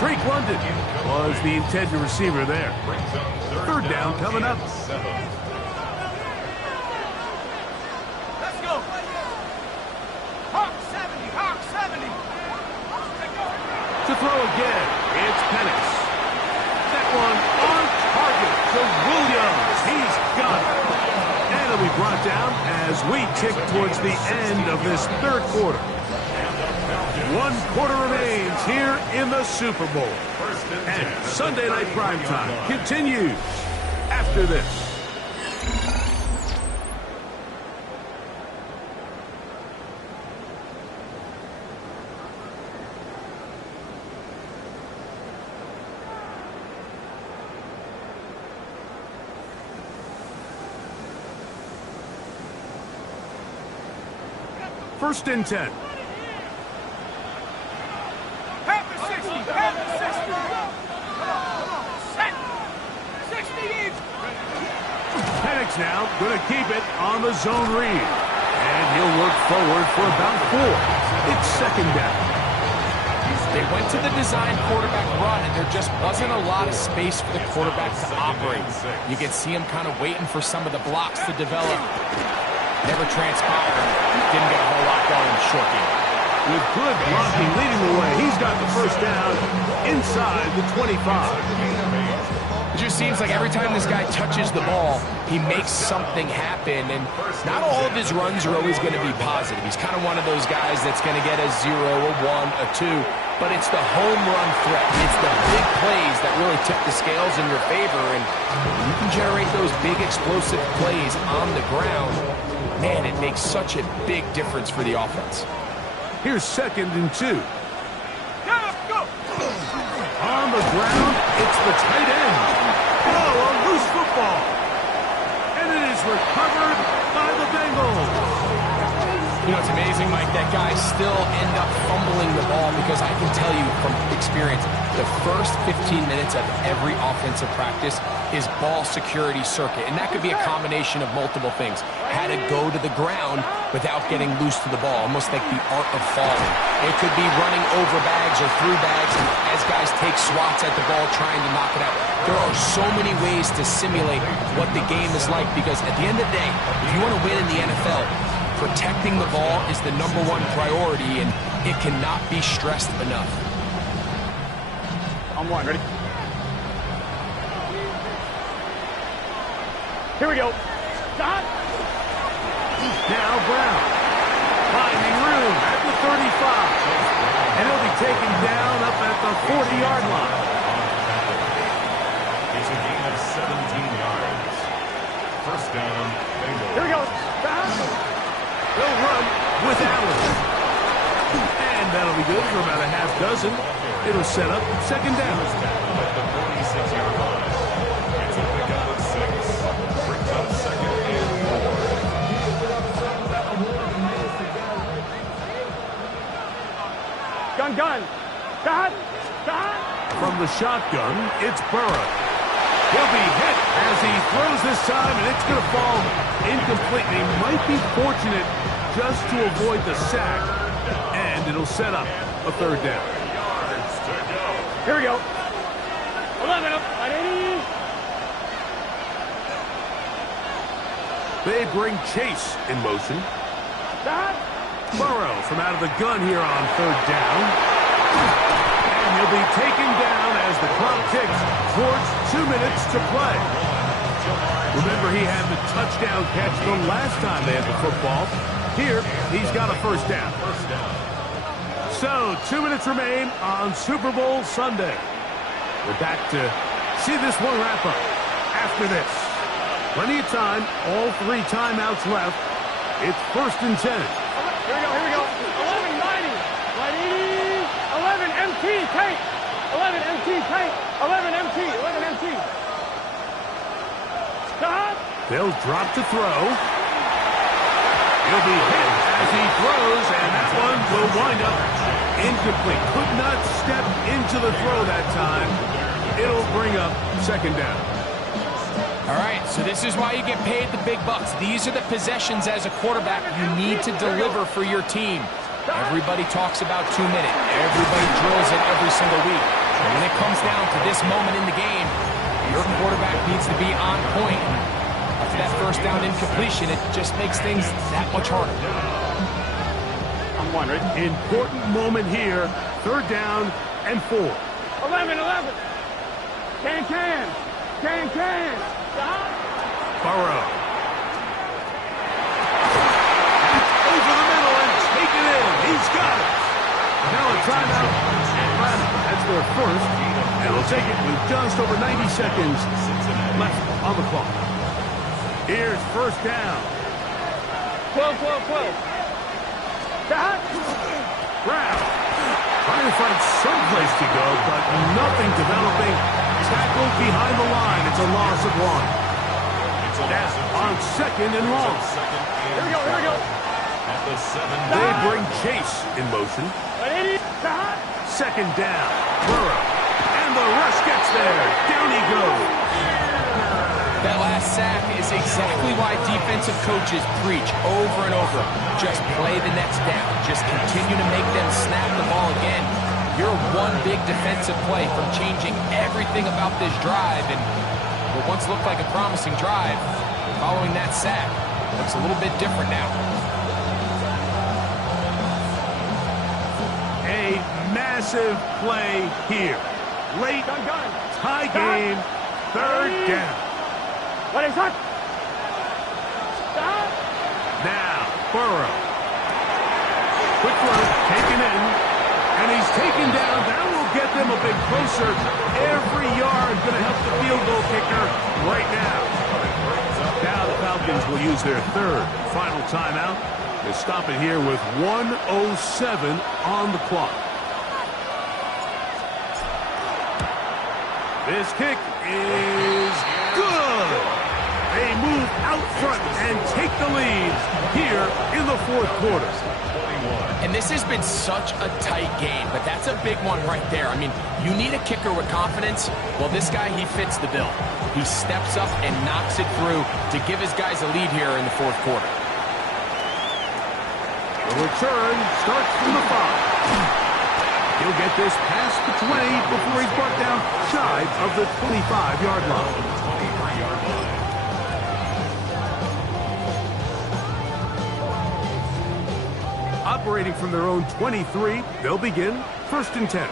Drake London was the intended receiver there. Third down coming up. Let's go. Hawk 70. To throw again, it's Penix. That one on target to Williams. He's got it. And it'll be brought down as we tick towards the end of this third quarter. 1 quarter remains here in the Super Bowl. And Sunday Night Primetime continues after this. First and 10. going to keep it on the zone read. And he'll work forward for about 4. It's second down. They went to the design quarterback run, and there just wasn't a lot of space for the quarterback to operate. You could see him kind of waiting for some of the blocks to develop. Never transpired. Didn't get a whole lot going in the short game. With good blocking leading the way, he's got the first down inside the 25. It just seems like every time this guy touches the ball, he makes something happen, and not all of his runs are always going to be positive. He's kind of one of those guys that's going to get a 0, a 1, a 2, but it's the home run threat. It's the big plays that really tip the scales in your favor, and you can generate those big explosive plays on the ground. Man, it makes such a big difference for the offense. Here's second and 2. On the ground, it's the tight end. Oh, a loose football. And it is recovered by the Bengals. You know, it's amazing, Mike, that guys still end up fumbling the ball, because I can tell you from experience, the first 15 minutes of every offensive practice is ball security circuit. And that could be a combination of multiple things. How to go to the ground without getting loose to the ball, almost like the art of falling. It could be running over bags or through bags as guys take swats at the ball trying to knock it out. There are so many ways to simulate what the game is like, because at the end of the day, if you want to win in the NFL, protecting the ball is the #1 priority, and it cannot be stressed enough. On one, ready? Here we go. Stop. Now Brown, finding room at the 35. And he'll be taken down up at the 40-yard line. It's a gain of 17 yards. First down, Bengals. Here we go. Stop. They'll run with Allen. And that'll be good for about a half dozen. It'll set up second down. At the 46-yard line. It's a pickup of 6. Brings up second and 4. Gun. Stop. From the shotgun, it's Burrow. He'll be hit as he throws this time, and it's going to fall incomplete. He might be fortunate just to avoid the sack, and it'll set up a third down. Here we go. 11 up. 80. They bring Chase in motion. Stop. Burrow from out of the gun here on third down. And he'll be taken down as the clock ticks towards 2 minutes to play. Remember, he had the touchdown catch the last time they had the football. Here, he's got a first down. So, 2 minutes remain on Super Bowl Sunday. We're back to see this one wrap up after this. Plenty of time, all 3 timeouts left. It's 1st and 10. Here we go. 11, 90. 11, MT, take. 11, MT, take. 11, MT, 11, MT. Stop. They'll drop to throw. He'll be hit as he throws, and that one will wind up incomplete. Could not step into the throw that time. It'll bring up second down. All right, so this is why you get paid the big bucks. These are the possessions as a quarterback you need to deliver for your team. Everybody talks about 2 minutes. Everybody drills it every single week. And when it comes down to this moment in the game, your quarterback needs to be on point. After that first down incompletion, it just makes things that much harder. I'm one, right? Important moment here. Third down and 4. 11. Can. Stop. Burrow. Over the middle and take it in. He's got it. Now a timeout. Atlanta. That's their first. And they'll take it with just over 90 seconds left on the clock. Here's first down. 12. Stop. Brown. Trying to find some place to go, but nothing developing. Tackled behind the line. It's a loss of 1. Now on second and long. Here we go. At the 7. They bring Chase in motion. Stop. Second down. Burrow. And the rush gets there. Down he goes. That last sack is exactly why defensive coages preach over and over. Just play the next down. Just continue to make them snap the ball again. You're one big defensive play from changing everything about this drive, and what once looked like a promising drive, following that sack, looks a little bit different now. A massive play here. Late tie game, third down. What is that? Now, Burrow. Quick run, taken in, and he's taken down. That will get them a bit closer. Every yard going to help the field goal kicker right now. Now the Falcons will use their third final timeout. They stop it here with 1:07 on the clock. This kick is good. They move out front and take the lead here in the fourth quarter. And this has been such a tight game, but that's a big one right there. I mean, you need a kicker with confidence. Well, this guy, he fits the bill. He steps up and knocks it through to give his guys a lead here in the fourth quarter. The return starts from the 5. He'll get this past the 20 before he's brought down shy of the 25-yard line. Operating from their own 23, they'll begin 1st and 10.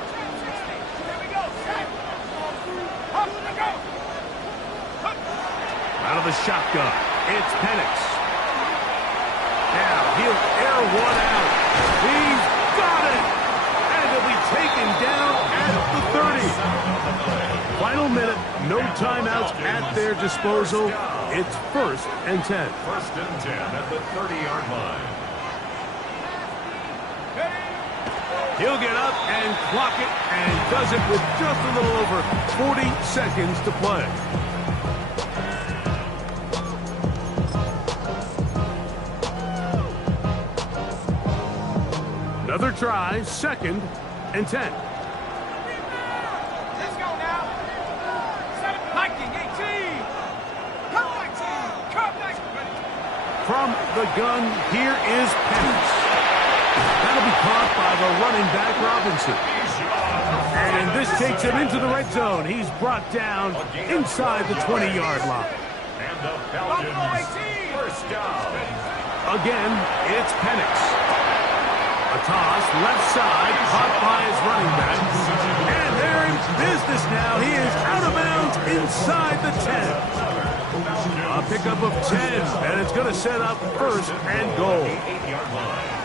Out of the shotgun, it's Penix. Now he'll air one out. He's got it! And he'll be taken down at the 30. Final minute, no timeouts at their disposal. It's 1st and 10. 1st and 10 at the 30-yard line. He'll get up and clock it, and does it with just a little over 40 seconds to play. Another try, 2nd and 10. Let's go now. 7 Viking 18. Come back. From the gun, here is Penix. That'll be caught by the running back, Robinson. And this takes him into the red zone. He's brought down inside the 20-yard line. And the Falcons, first down. Again, it's Penix. A toss, left side, caught by his running back. And they're in business now. He is out of bounds inside the 10. A pickup of 10, and it's going to set up 1st and goal. 8-yard line.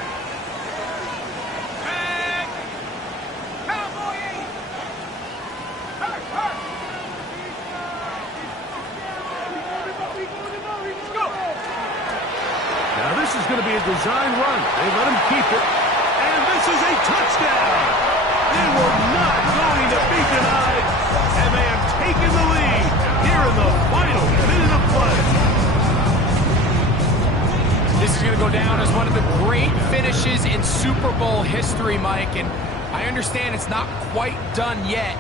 Now this is going to be a design run. They let him keep it. And this is a touchdown. They were not going to be denied. And they have taken the lead here in the final minute of play. This is going to go down as one of the great finishes in Super Bowl history, Mike. And I understand it's not quite done yet,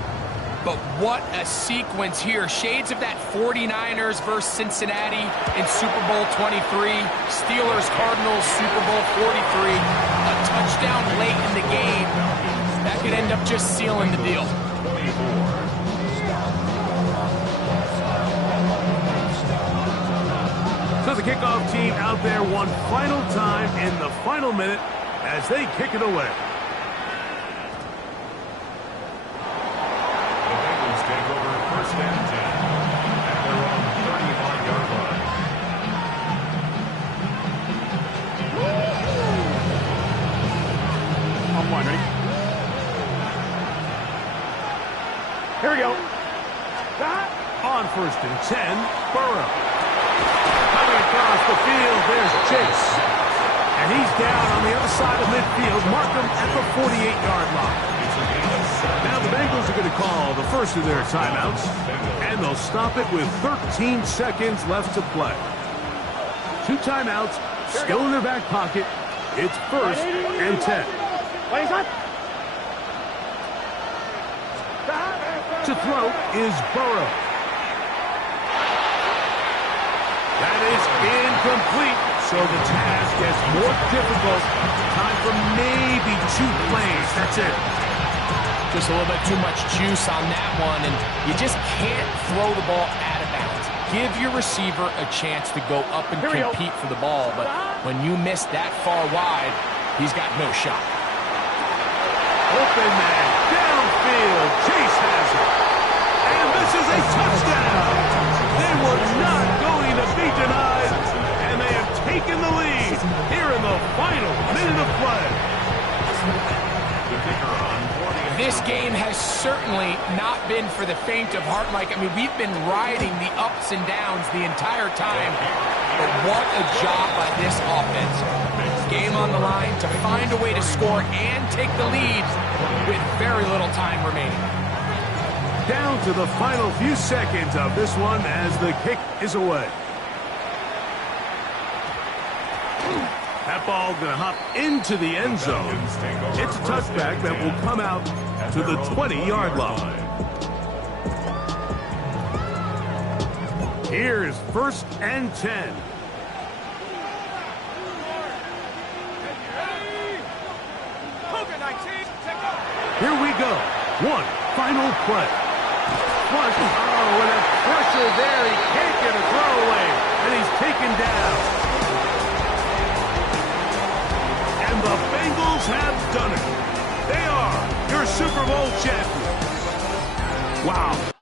but what a sequence here. Shades of that 49ers versus Cincinnati in Super Bowl 23, Steelers Cardinals Super Bowl 43. A touchdown late in the game that could end up just sealing the deal. So the kickoff team out there one final time in the final minute as they kick it away. The Bengals take over 1st and 10 at their own 35-yard line. On one, ready? Here we go. On 1st and 10, Burrow. Coming across the field, there's Chase. And he's down on the other side of midfield. Mark him at the 48-yard line. Now the Bengals are going to call the first of their timeouts, and they'll stop it with 13 seconds left to play. 2 timeouts still in their back pocket. It's 1st and 10. What is that? To throw is Burrow. That is incomplete, so the task gets more difficult. Time for maybe 2 plays. That's it. Just a little bit too much juice on that one, and you just can't throw the ball out of bounds. Give your receiver a chance to go up and compete for the ball, but when you miss that far wide, he's got no shot. Open man, downfield, Chase has it. And this is a touchdown. They were not going to be denied, and they have taken the lead here in the final minute of play. This game has certainly not been for the faint of heart, Mike. I mean, we've been riding the ups and downs the entire time, but what a job by this offense. Game on the line to find a way to score and take the lead with very little time remaining. Down to the final few seconds of this one as the kick is away. That ball going to hop into the end zone. It's a touchback that will come out to the 20-yard line. Here's 1st and 10. Here we go. One final play. Flush. Oh, and a pressure there. He can't get a throwaway. And he's taken down. And the Bengals have done it. They are your Super Bowl champions. Wow.